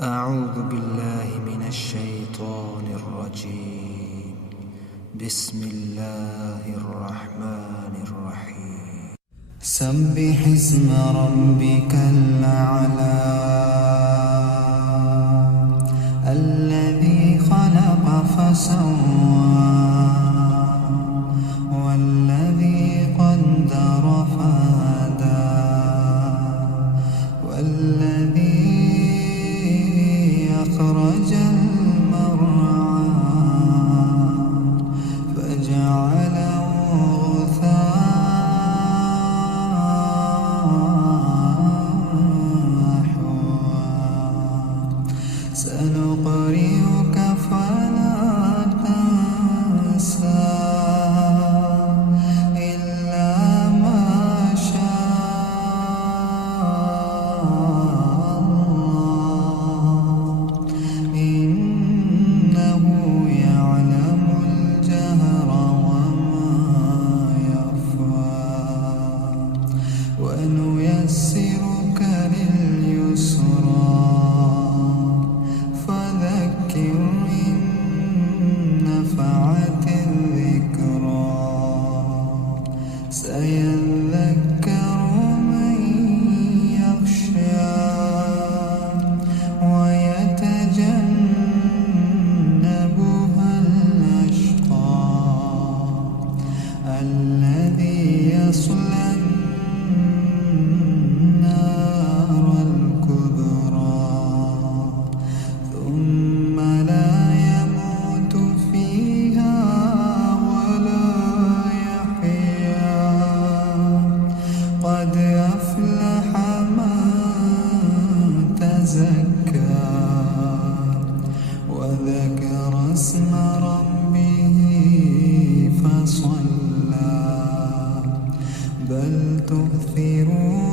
أعوذ بالله من الشيطان الرجيم. بسم الله الرحمن الرحيم. سبح اسم ربك الأعلى الذي خلق فسوى والذي قدر فهدى والذي أخرج المرعى فجعله غثاء أحوى سنقرئك فلا تنسى إلا ما شاء الله إنه يعلم الجهر وما يخفى ونيسرك لليسرى فذكر إن نفعت الذكرى سيذكر من يخشى ويتجنبها الأشقى الذي يصلى النار الكبرى ثم لا يموت فيها ولا يحيا قد أفلح من تزكى وذكر اسم ربه فصلى بل تؤثرون